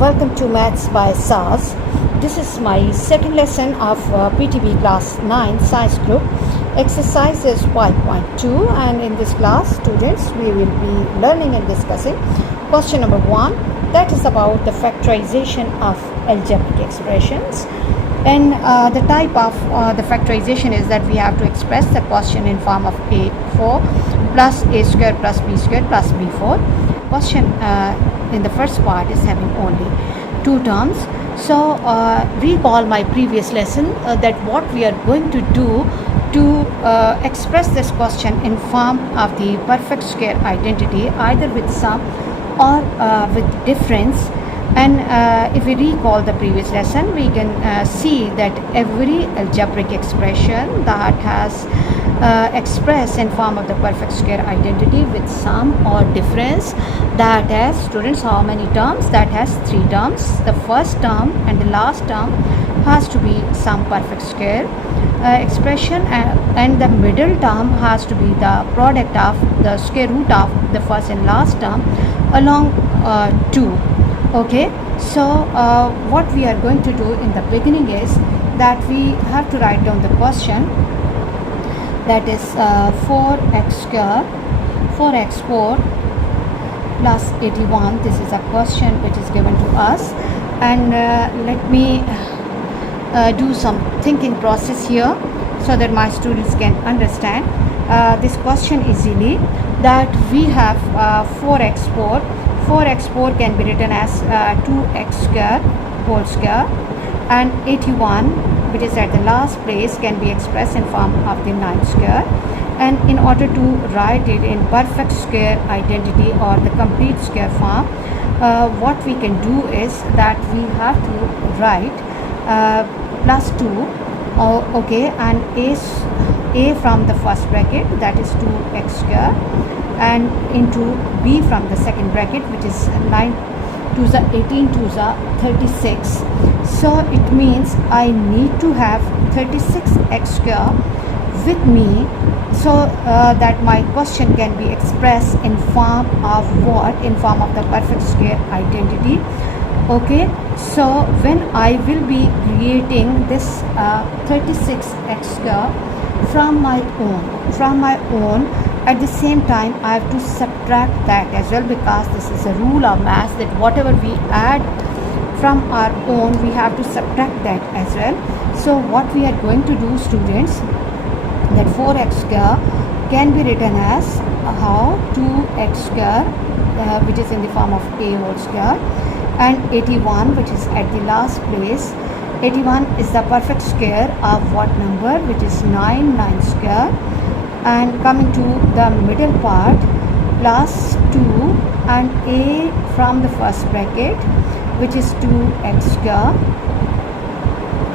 Welcome to Maths by SAS. This is my second lesson of PTB Class 9 Science Group. Exercise is 5.2, and in this class, students, we will be learning and discussing question number 1, that is about the factorization of algebraic expressions. And the type of the factorization is that we have to express the question in form of a4 plus a square plus b square plus b4. Question in the first part is having only two terms. So recall my previous lesson that what we are going to do to express this question in form of the perfect square identity, either with sum or with difference. And if we recall the previous lesson, we can see that every algebraic expression that has expressed in form of the perfect square identity with sum or difference, that has, students, how many terms? That has three terms. The first term and the last term has to be some perfect square expression, and the middle term has to be the product of the square root of the first and last term along 2. Okay, so what we are going to do in the beginning is that we have to write down the question, that is 4x square 4x4 plus 81. This is a question which is given to us, and let me do some thinking process here so that my students can understand this question easily. That we have 4x4 can be written as 2x square whole square, and 81, which is at the last place, can be expressed in form of the 9 square. And in order to write it in perfect square identity or the complete square form, what we can do is that we have to write plus 2, okay, and a from the first bracket, that is 2x square, and into b from the second bracket, which is 9 to the 18 to the 36. So it means I need to have 36x square with me, so that my question can be expressed in form of what? In form of the perfect square identity. Okay, so when I will be creating this 36x square from my own, at the same time I have to subtract that as well, because this is a rule of math that whatever we add from our own, we have to subtract that as well. So what we are going to do, students, that 4x square can be written as how 2x square, which is in the form of a whole square, and 81, which is at the last place. 81 is the perfect square of what number? Which is 9 square. And coming to the middle part, plus 2 and a from the first bracket, which is 2x square,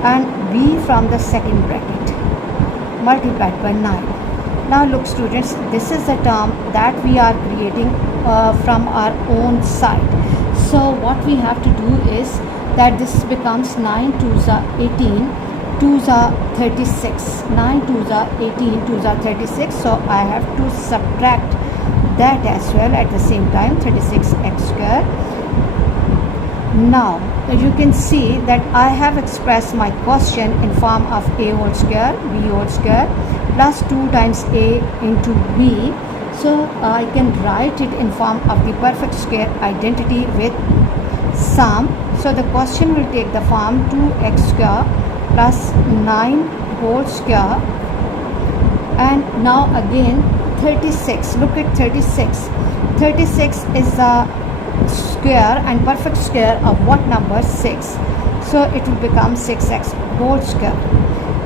and b from the second bracket multiplied by 9. Now look, students, this is the term that we are creating from our own side. So what we have to do is that this becomes 9 to the 18 to the 36, 9 to the 18 to the 36. So I have to subtract that as well at the same time, 36x square. Now you can see that I have expressed my question in form of a whole square, b whole square, plus 2 times a into b. So I can write it in form of the perfect square identity with sum. So the question will take the form 2x square plus 9 whole square, and now again 36. Look at 36. 36 is the square and perfect square of what number? 6. So it will become 6x whole square.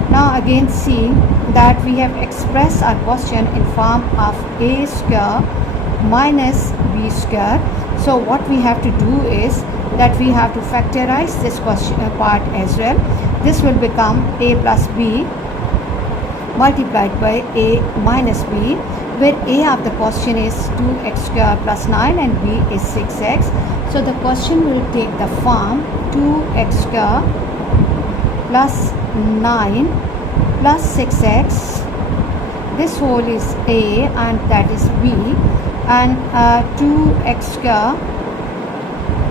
Now again see that we have expressed our question in form of a square minus b square. So what we have to do is that we have to factorize this question part as well. This will become a plus b multiplied by a minus b, where a of the question is 2x square plus 9 and b is 6x. So the question will take the form 2x square plus 9 plus 6x. This whole is a and that is b, and 2x square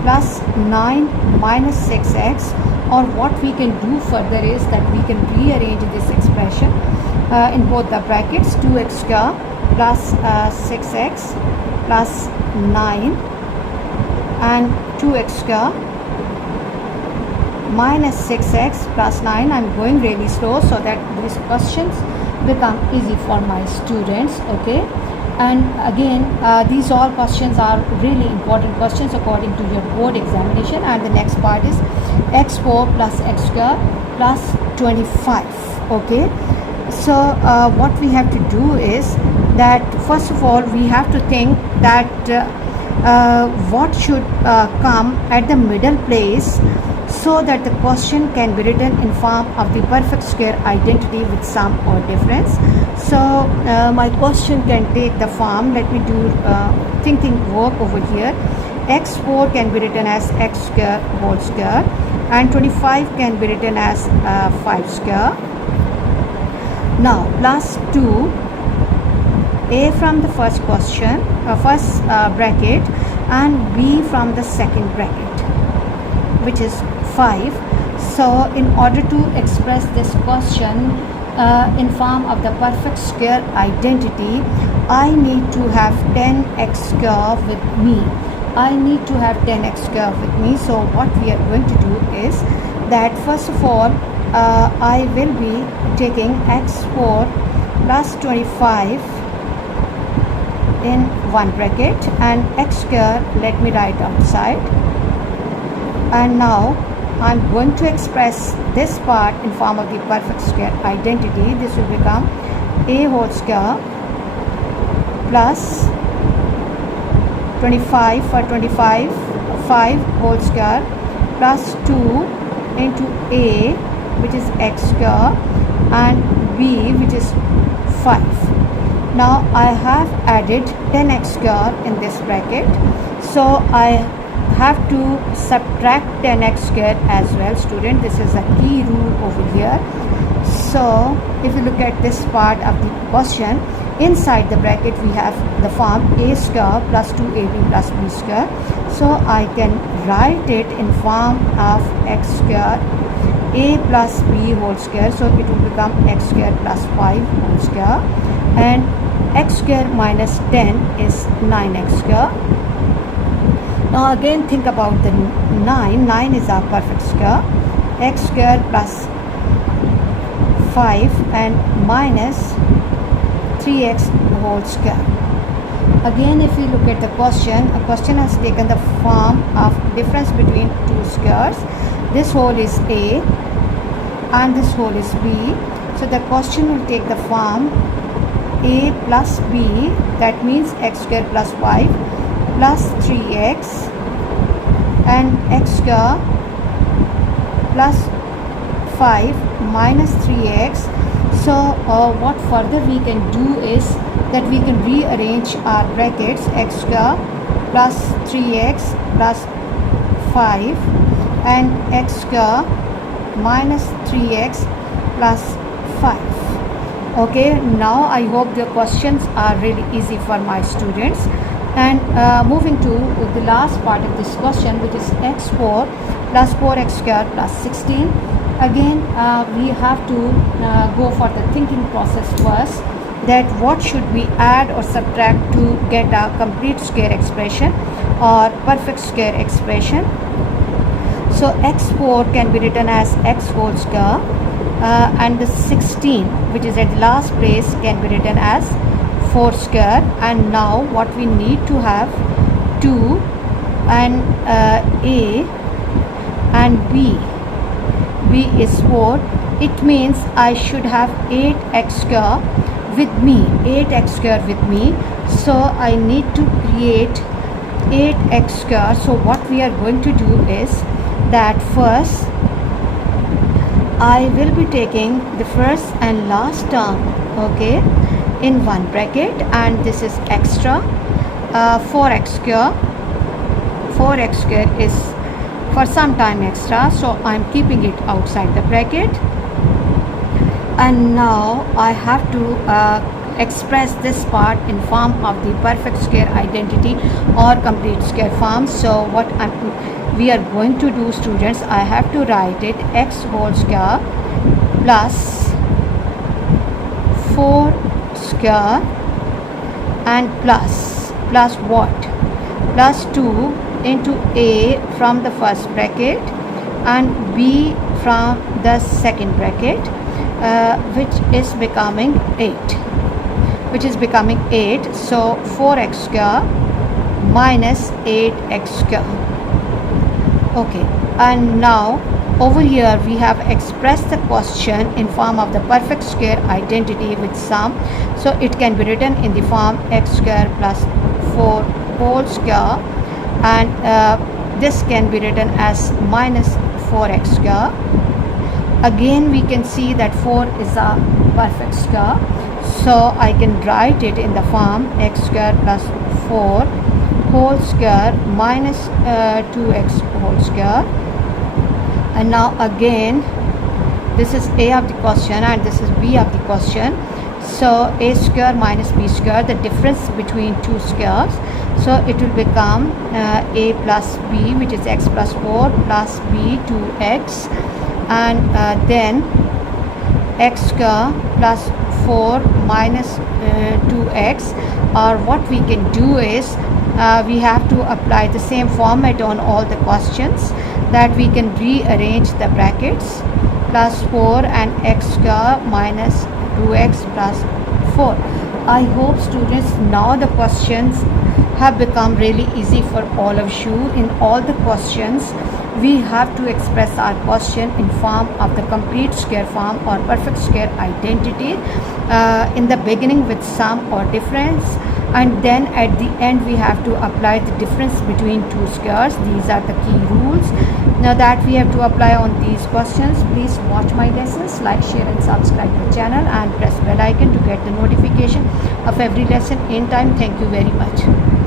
plus 9 minus 6x, or what we can do further is that we can rearrange this expression in both the brackets. 2x square plus 6x plus 9 and 2x square minus 6x plus 9. I'm going really slow so that these questions become easy for my students. Okay, and again these all questions are really important questions according to your board examination. And the next part is x4 plus x square plus 25. Okay, so what we have to do is that first of all we have to think that what should come at the middle place, so that the question can be written in form of the perfect square identity with sum or difference. So my question can take the form, let me do thinking work over here. x4 can be written as x square whole square, and 25 can be written as 5 square. Now plus 2 a from the first question, first bracket, and b from the second bracket, which is 5. So in order to express this question in form of the perfect square identity, I need to have 10x square with me. I need to have 10x square with me. So what we are going to do is that first of all I will be taking x4 plus 25 in one bracket, and x square let me write outside. And now I'm going to express this part in form of the perfect square identity. This will become a whole square plus 25 for 25, 5 whole square plus 2 into a, which is x square, and b, which is 5. Now I have added 10x square in this bracket, so I have to subtract 10x square as well, student. This is a key rule over here. So if you look at this part of the question, inside the bracket we have the form a square plus 2ab plus b square. So I can write it in form of x square a plus b whole square. So it will become x square plus 5 whole square, and x square minus 10 is 9x square. Now again think about the 9. 9 is our perfect square. X square plus 5 and minus 3x whole square. Again, if you look at the question, a question has taken the form of difference between two squares. This whole is a and this whole is b. So the question will take the form a plus b, that means x square plus 5 plus 3x and x square plus 5 minus 3x. So what further we can do is that we can rearrange our brackets. X square plus 3x plus 5 and x square minus 3x plus 5. Okay, now I hope the questions are really easy for my students. And moving to the last part of this question, which is x4 plus 4x square plus 16. Again we have to go for the thinking process first, that what should we add or subtract to get a complete square expression or perfect square expression. So x4 can be written as x whole square, and the 16, which is at the last place, can be written as 4 square. And now what we need to have 2 and a and b. b is 4. It means I should have 8x square with me, 8x square with me. So I need to create 8x square. So what we are going to do is that first I will be taking the first and last term, okay, in one bracket, and this is extra 4x square. 4x square is for some time extra, so I'm keeping it outside the bracket. And now I have to express this part in form of the perfect square identity or complete square form. So what we are going to do, students, I have to write it x whole square plus 4 square and plus what? Plus 2 into a from the first bracket and b from the second bracket, which is becoming 8. So 4x square minus 8x square. Okay, and now over here we have expressed the question in form of the perfect square identity with sum. So it can be written in the form x square plus 4 whole square, and this can be written as minus 4x square. Again we can see that 4 is a perfect square, so I can write it in the form x square plus 4 whole square minus 2x whole square. And now again, this is a of the question and this is b of the question. So a square minus b square, the difference between two squares. So it will become a plus b, which is x plus 4 plus b 2x, and then x square plus 4 minus 2x. Or what we can do is we have to apply the same format on all the questions, that we can rearrange the brackets, plus 4 and x square minus 2x plus 4. I hope, students, now the questions have become really easy for all of you. In all the questions we have to express our question in form of the complete square form or perfect square identity, in the beginning with sum or difference, and then at the end we have to apply the difference between two squares. These are the key rules now that we have to apply on these questions. Please watch my lessons, like, share and subscribe to the channel, and press bell icon to get the notification of every lesson in time. Thank you very much.